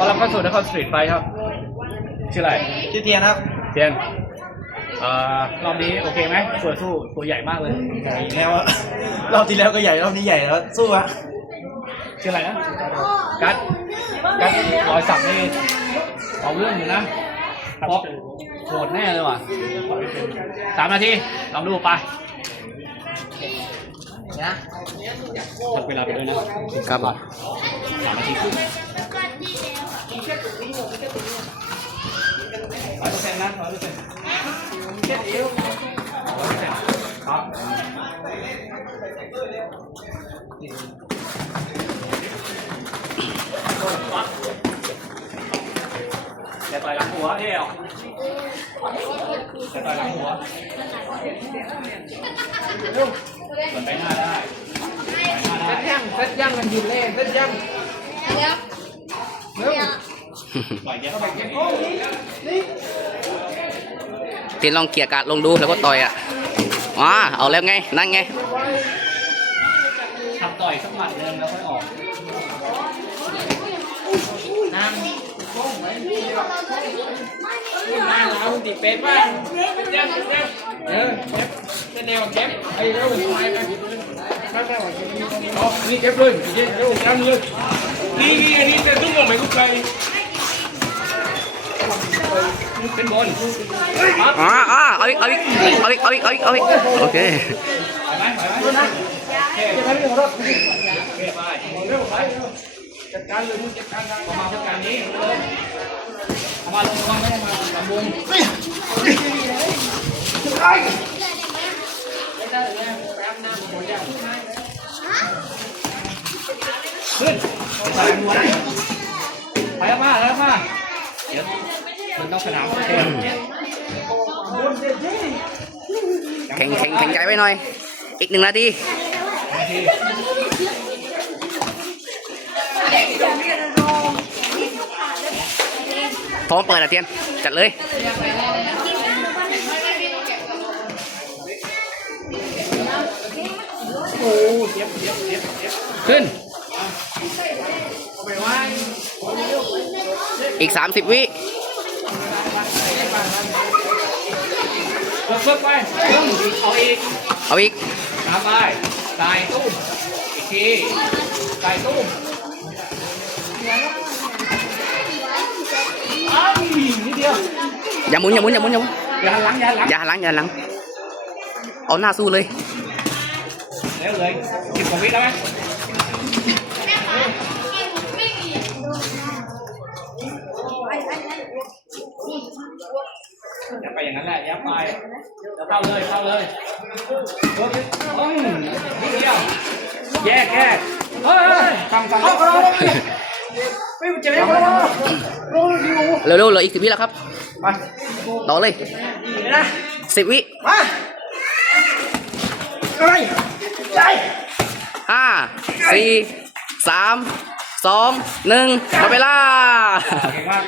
ต้อนรับเข้าสู่นครสตรีทไฟครับ ชื่ออะไร ชื่อเทียนครับ เทียนเอ่อรอบนี้โอเคไหมตัวสู้ตัวใหญ่มากเลยใหญ่แล้วอะรอบที่แล้วก็ใหญ่รอบนี้ใหญ่แล้วสู้อะชื่ออะไรนะ กัดกัดรอยสักนี่เอาเรื่องอยู่นะเพราะโหดแน่เลยว่ะสามนาทีลองดูไปนะทักเวลาไปด้วยนะครับผมสามนาทีครึ่ง อย่าต่อยหลังหัวเอ้ยอย่าต่อยหลังหัวมันไปหน้าได้ไปหน้าได้ย่างเซ็ตย่างมันยินเล่เซ็ตย่างปล่อยแกเข้าไปเก็บเทียนลองเกี่ยการดลงดูแล้วก็ต่อยอะอ๋อเอาแล้วไง นั่นไงทำ ต่อยสักหมัดหนึงแล้วค่อยออกน้ำน้ำเราติดเป็ดบ้างเจ็บเจ็บเออเจ็บจะแนวเจ็บไอ้เร็วไปไปอ๋อนี่เก็บเลยเจ็บเร็วจำเลยนี่นี่อันนี้จะตุ้งลงไหมทุกใคร ขึ้นบนอ๋ออ๋อเอาอีกเอาอีกเอาอีกเอาอีกเอาอีกเอาอีกโอเคไปไหมไปไหมโอเคโอเคไปเร็วไปจัดการเลยจัดการทางเอามาเพื่อการนี้มาลงมาไม่ได้มาลำวงขึ้นไปหัวไปแล้วมาแล้วมาเดี๋ยว มันต้องสนามแข่งแข่งแข่งใจไว้หน่อย อีกหนึ่งนาทีพร้อมเปิดอะเทียน จัดเลยขึ้น อีก30วิเพิ่ม เพิ่มไปเพิ่มเอาอีกเอาอีกตามไปตายตุ้มอีกทีตายตุ้มอ้าวนิดเดียวอย่าหมุนอย่าหมุนอย่าหมุนอย่าหมุนอย่าหันหลังอย่าหันหลังอย่าหันหลังอย่าหันหลังเอาหน้าสู้เลยเร็วเลยสิบกว่าวิแล้วไหมอย่าไปอย่างนั้นแหละอย่า ไปจะเข้าเลยเข้าเลยเพิ่มอืมนิดเดียวแยกแยกเฮ้ยฟังฟังไม่เจ็บไม่พอเร็วๆเหลืออีกสิบวิแล้วครับไปต่อเลยนะสิบวิมาอะไรใจห้าสี่สามสองหนึ่งหมดเวลาเก่งมาก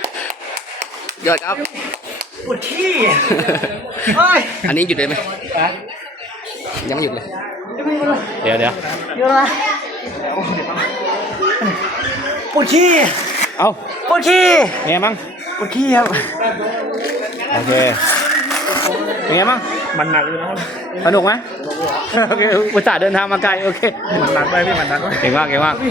ยอดครับ ปวดขี้เฮ้ยอันนี้หยุดเลยไหมยังไม่หยุดเลย เดี๋ยวเดี๋ยวเยอะละปวดขี้ เอาปวดขี้ไงมั้งปวดขี้ครับ โอเคเป็นไงบ้างมันหนักเลยนะครับสนุกไหมโอเคอุตส่าห์เดินทางมาไกล โอเค มันหนักไปพี่มันหนักไปเก่งมากเก่งมากเ